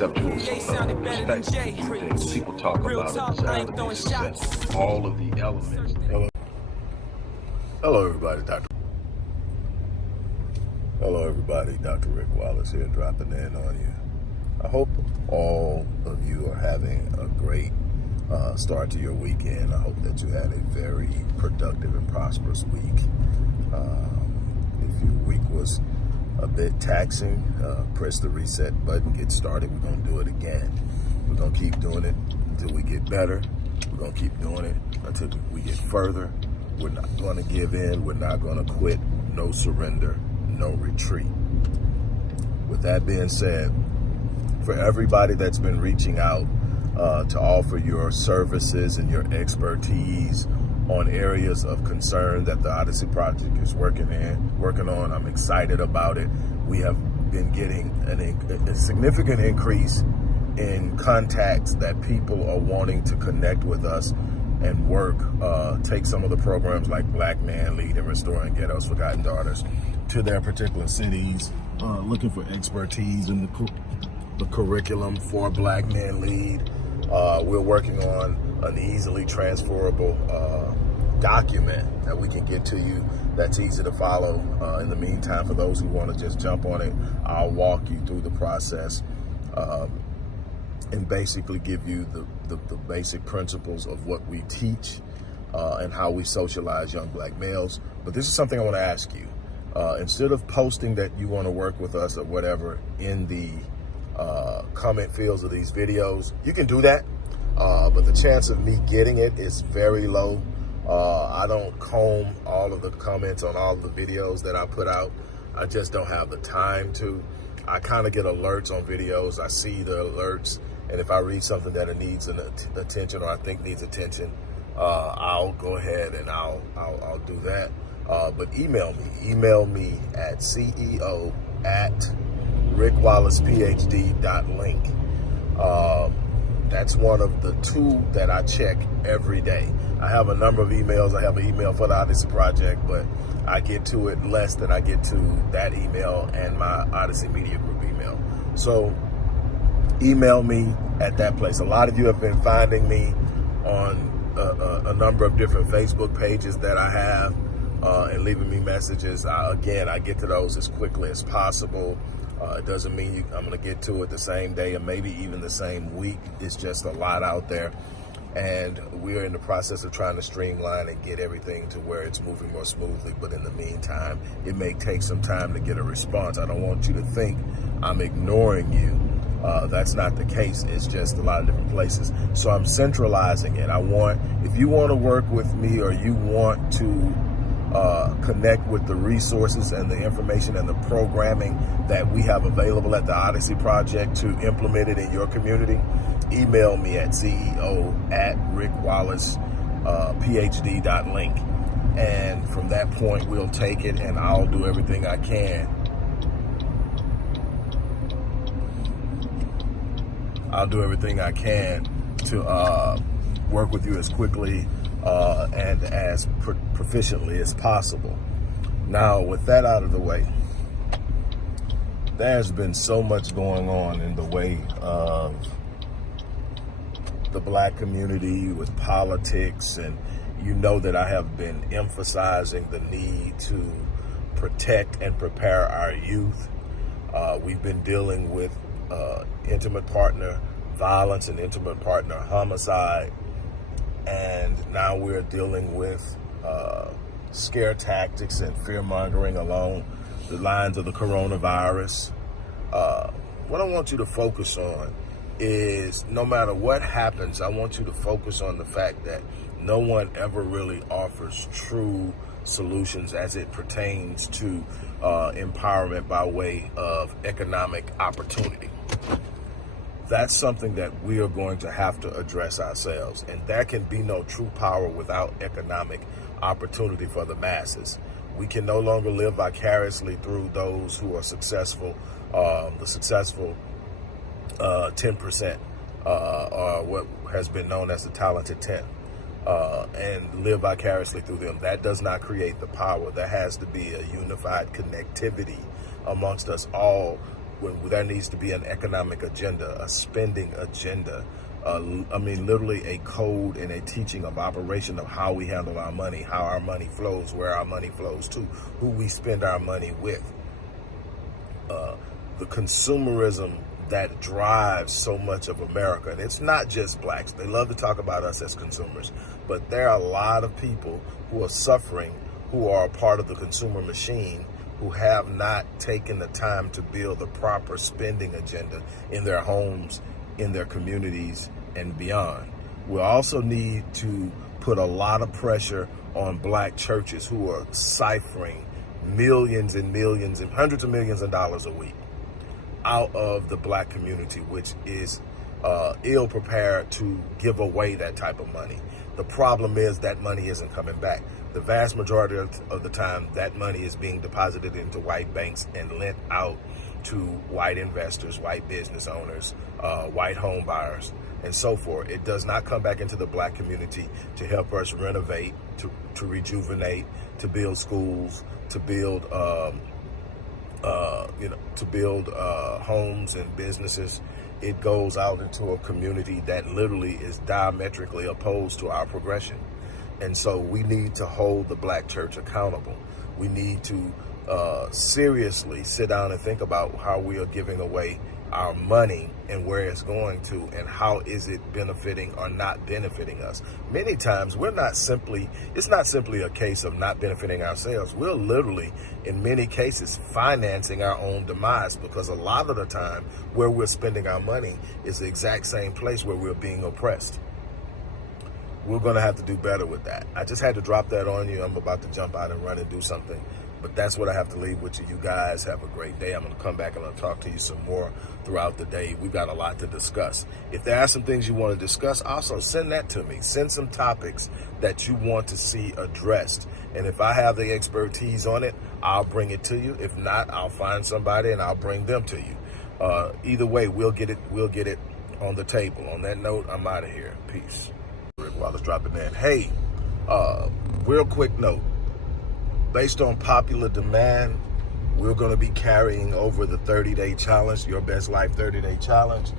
conceptual perspective to things. People talk about it as element, success, all of the elements. Hello, everybody. Hello, everybody. Dr. Rick Wallace here, dropping in on you. I hope all of you are having a great start to your weekend. I hope that you had a very productive and prosperous week. If your week was a bit taxing, press the reset button, get started. We're going to do it again. We're going to keep doing it until we get better. We're going to keep doing it until we get further. We're not going to give in. We're not going to quit. No surrender, no retreat. With that being said, for everybody that's been reaching out to offer your services and your expertise on areas of concern that the Odyssey Project is working on, I'm excited about it. We have been getting a significant increase in contacts that people are wanting to connect with us and work, take some of the programs like Black Man Lead and Restoring Ghettos Forgotten Daughters to their particular cities, looking for expertise in the curriculum for Black Man Lead. We're working on an easily transferable document that we can get to you that's easy to follow. In the meantime, for those who want to just jump on it, I'll walk you through the process and basically give you the basic principles of what we teach and how we socialize young Black males. But this is something I want to ask you. Instead of posting that you want to work with us or whatever in the comment fields of these videos, you can do that, but the chance of me getting it is very low. I don't comb all of the comments on all of the videos that I put out. I just don't have the time to. I kind of get alerts on videos. I see the alerts, and if I read something that it needs attention or I think needs attention, I'll go ahead and I'll do that. But email me at ceo@rickwallacephd.link. That's one of the two that I check every day. I have a number of emails. I have an email for the Odyssey Project, but I get to it less than I get to that email and my Odyssey Media Group email. So email me at that place. A lot of you have been finding me on a number of different Facebook pages that I have and leaving me messages. Again, I get to those as quickly as possible. It doesn't mean I'm going to get to it the same day or maybe even the same week. It's just a lot out there. And we're in the process of trying to streamline and get everything to where it's moving more smoothly. But in the meantime, it may take some time to get a response. I don't want you to think I'm ignoring you. That's not the case. It's just a lot of different places. So I'm centralizing it. If you want to work with me or you want to connect with the resources and the information and the programming that we have available at the Odyssey Project to implement it in your community, email me at ceo@rickwallacephd.link. And from that point, we'll take it and I'll do everything I can. I'll do everything I can to work with you as quickly and as proficiently as possible. Now, with that out of the way, there's been so much going on in the way of the Black community with politics, and you know that I have been emphasizing the need to protect and prepare our youth. We've been dealing with intimate partner violence and intimate partner homicide. And now we're dealing with scare tactics and fear mongering along the lines of the coronavirus. What I want you to focus on is, no matter what happens, I want you to focus on the fact that no one ever really offers true solutions as it pertains to empowerment by way of economic opportunity. That's something that we are going to have to address ourselves. And there can be no true power without economic opportunity for the masses. We can no longer live vicariously through those who are successful, the successful 10%, or what has been known as the talented 10, and live vicariously through them. That does not create the power. There has to be a unified connectivity amongst us all when there needs to be an economic agenda, a spending agenda, literally a code and a teaching of operation of how we handle our money, how our money flows, where our money flows to, who we spend our money with. The consumerism that drives so much of America, and it's not just blacks. They love to talk about us as consumers, but there are a lot of people who are suffering, who are a part of the consumer machine, who have not taken the time to build a proper spending agenda in their homes, in their communities, and beyond. We also need to put a lot of pressure on black churches who are ciphering millions and millions and hundreds of millions of dollars a week out of the black community, which is ill prepared to give away that type of money. The problem is that money isn't coming back. The vast majority of the time, that money is being deposited into white banks and lent out to white investors, white business owners, white home buyers, and so forth. It does not come back into the black community to help us renovate, to rejuvenate, to build schools, to build homes and businesses. It goes out into a community that literally is diametrically opposed to our progression. And so we need to hold the black church accountable. We need to seriously sit down and think about how we are giving away our money and where it's going to, and how is it benefiting or not benefiting us. Many times it's not simply a case of not benefiting ourselves. We're literally, in many cases, financing our own demise, because a lot of the time where we're spending our money is the exact same place where we're being oppressed. We're going to have to do better with that. I just had to drop that on you. I'm about to jump out and run and do something, but that's what I have to leave with you. You guys have a great day. I'm going to come back and I'll talk to you some more throughout the day. We've got a lot to discuss. If there are some things you want to discuss, also send that to me. Send some topics that you want to see addressed. And if I have the expertise on it, I'll bring it to you. If not, I'll find somebody and I'll bring them to you. Either way, we'll get it on the table. On that note, I'm out of here. Peace. Rick Wallace dropping in. Hey, real quick note. Based on popular demand, we're going to be carrying over the 30-day challenge, Your Best Life 30-day challenge,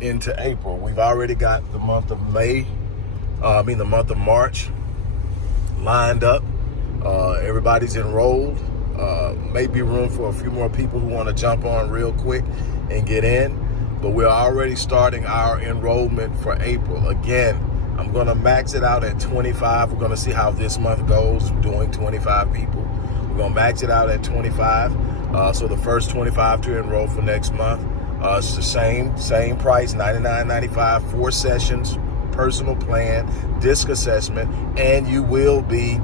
into April. We've already got the month of the month of March lined up. Everybody's enrolled. Maybe room for a few more people who want to jump on real quick and get in. But we're already starting our enrollment for April. Again, I'm going to max it out at 25. We're going to see how this month goes, doing 25 people. We're going to max it out at 25. So the first 25 to enroll for next month, it's the same price, $99.95, 4 sessions, personal plan, disc assessment, and you will be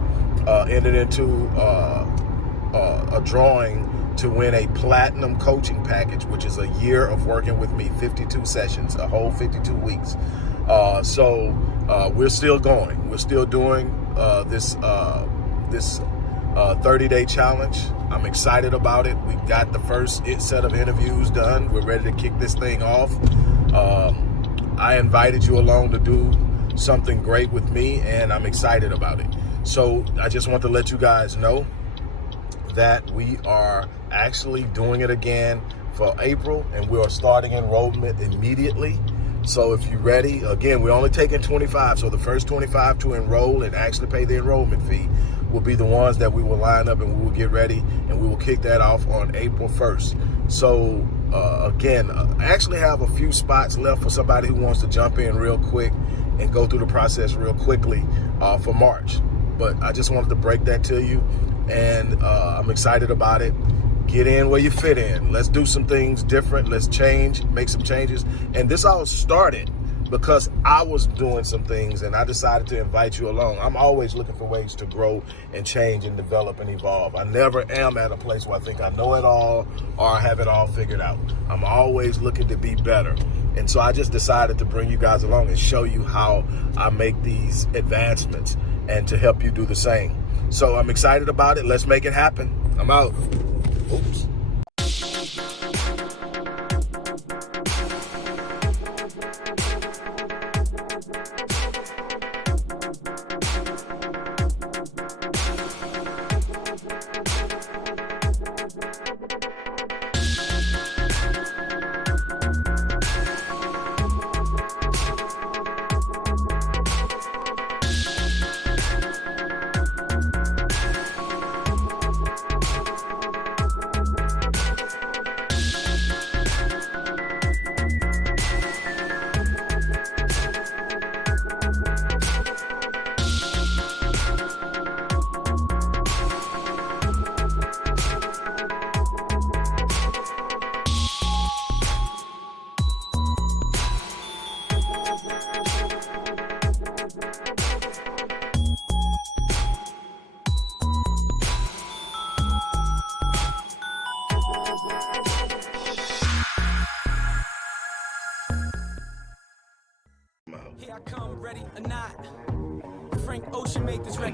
entered into a drawing to win a platinum coaching package, which is a year of working with me, 52 sessions, a whole 52 weeks. So we're still going. We're still doing this 30-day challenge. I'm excited about it. We got the first set of interviews done. We're ready to kick this thing off. I invited you along to do something great with me, and I'm excited about it. So I just want to let you guys know that we are actually doing it again for April, and we are starting enrollment immediately. So if you're ready, again, we're only taking 25. So the first 25 to enroll and actually pay the enrollment fee will be the ones that we will line up, and we will get ready, and we will kick that off on April 1st. So again, I actually have a few spots left for somebody who wants to jump in real quick and go through the process real quickly for March. But I just wanted to break that to you, and I'm excited about it. Get in where you fit in. Let's do some things different. Let's change, make some changes. And this all started because I was doing some things, and I decided to invite you along. I'm always looking for ways to grow and change and develop and evolve. I never am at a place where I think I know it all or I have it all figured out. I'm always looking to be better. And so I just decided to bring you guys along and show you how I make these advancements and to help you do the same. So I'm excited about it. Let's make it happen. I'm out. Oops.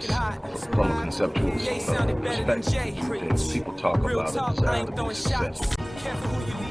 from a conceptual perspective, then people talk about it as successful.